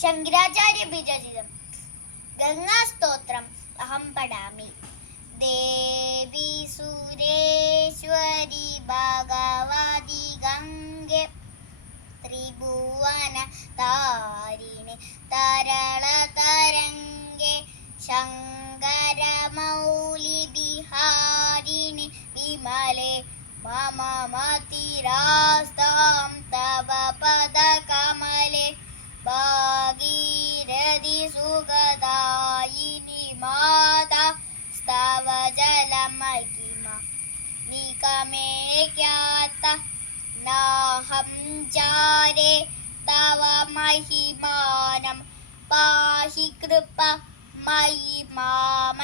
ശങ്കരാചാര്യ വിരചിതം ഗംഗാസ്തോത്രം അഹം പഠാമി. ദേവി സുരേശ്വരി ഭഗവതി ഗംഗെ ത്രിഭുവന താരിണി തരള തരംഗെ ശങ്കര മൗലി ബിഹാരിണി വിമലെ മമ മതിരാസ്താം തവ പദ കമലെ ഭാഗീരഥി സുഖദായിനി മാതാ സ്തവ ജലമഹിമ നികമേ ഖ്യാത നാഹം ചാരേ തവ മഹിമാനം പാഹി കൃപ മയി മാമ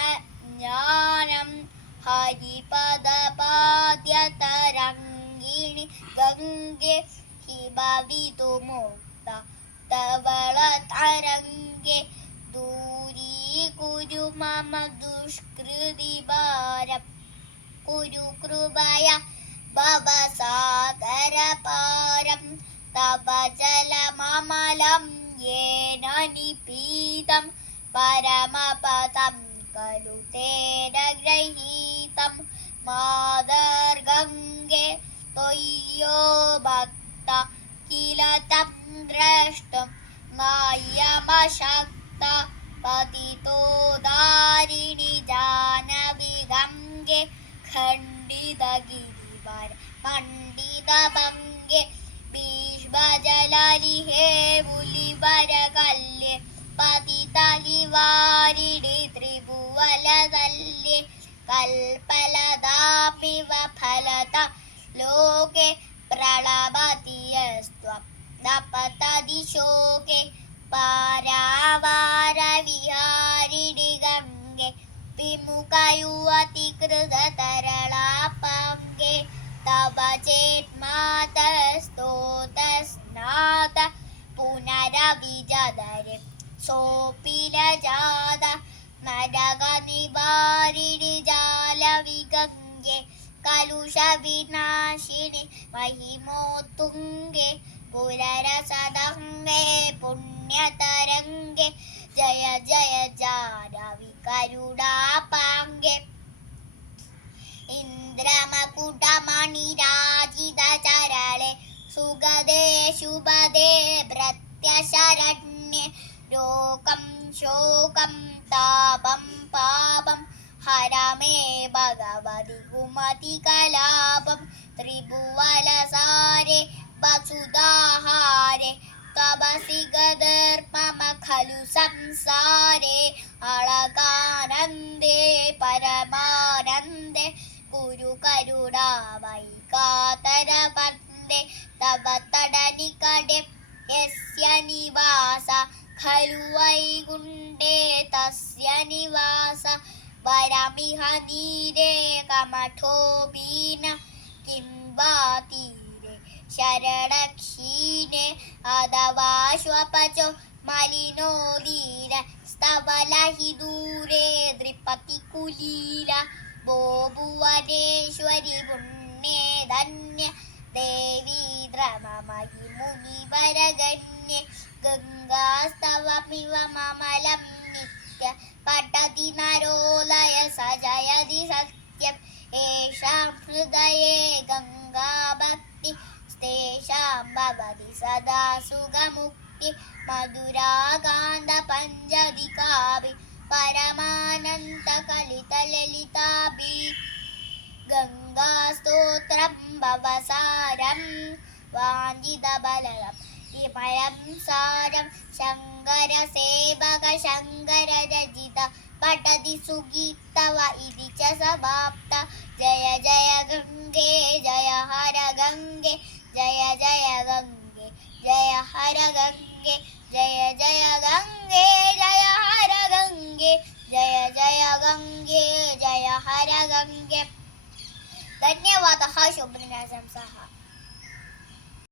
ജ്ഞാനം ഹരിപദപാദ്യ തരംഗിണി ഗംഗെ ഹിമവിതു മുക്ത തവള തരംഗെ ദൂരീകുരു മമ ദുഷ്കൃതി ഭാരം കുരു കൃപയ ഭവസാഗര പാരം തവ ജലമമലം യേന നിപീതം പരമപദം ഖലു തേന ഗ്രഹീതം മാതർഗംഗെ ത്വയ്യോ ഭക്ത കില തം ദ്രഷ്ടും നായമശക്ത പതിതോദാരിണി ജാനവി ഗംഗെ ഖണ്ഡിത ഗിരിവര മണ്ഡിത ഭംഗെ ഭീഷ്മജലരിഹേ മുലിവര കല്യേ പതിതലിവാരിണി ത്രിഭുവനതല്യേ കൽപലതാപിവ ഫലത ലോകെ പ്രണമതിയസ്ത്വം നപതതി ശോകെ പാരാവാര വിഹാരിണി ഗംഗെ വിമുഖയുവതികൃത തരളാപാംഗെ തവ ചേത്മാതസ്തോതസ്നാത പുനരവിജദരെ സോപിലജാത നരക നിവാരിണി ജാലവിഗംഗെ കലുഷ വിനാശിനി മഹിമോത്തുംഗെ പുരരസദംഗെ പുണ്യതരംഗെ ജയ ജയ ജാനവി കരുണാപാംഗെ ഇന്ദ്രമകുടമണിരാജിത ചരളെ സുഗദേ ശുഭദേ ഭൃത്യശരണ്യെ രോഗം ശോകം താപം പാപം ഹരമേ ഭഗവതി കുമതി കലാപം ത്രിഭുവനസാരെ വസുധാഹാരെ തപസി ഗദർമമ ഖലു സംസാരേ അളകാനന്ദേ പരമാനന്ദേ കുരു കരുണാമയി കാതരവന്ദേ തവ തടനികടേ യസ്യ നിവാസ ഖലു വൈകുണ്ഠേ തസ്യ നിവാസ വരമിഹ നീരേ കമഠോപീന കിം വാ തീരെ ശരണക്ഷീണേ അഥവാ ശ്വപചോ മലിനോ ലീല സ്തവലഹി ദൂരേ ദൃപതി കുലീല ഭോ ഭുവനേശ്വരി പുണ്യേ ധന്യ ദേവീ ദ്രമമഹി മുനിവരഗണ്യേ ഗംഗാസ്തവമിവ മമലം നിത്യ പഠതി നരോലയ സജയതി സത്യം യേഷാം ഹൃദയേ ഗംഗാഭക്തി തേഷാം ഭവതി സദാ സുഖമുക്തി മധുരാകാന്ത പഞ്ചവികാവി പരമാനന്ദ കലിത ലളിതാഭി ഗംഗാസ്തോത്രം ഭവസാരം വാഞ്ചിത ബലം വിമയം സാരം ശങ്കര സേവക ശങ്കര രചിത പഠതി സുഗീതവ ഇതി ച സമാപ്ത ജയ ജയ ഗംഗേ ജയ ഹര ഗംഗേ ജയ ജയ ഗംഗേ ജയ ഹര ഗംഗേ ജയ ജയ ഗംഗേ ജയ ഹര ഗംഗേ ജയ ജയ ഗംഗേ ജയ ഹര ഗംഗേ. ധന്യവാദः. ശുഭദിനാശംസः.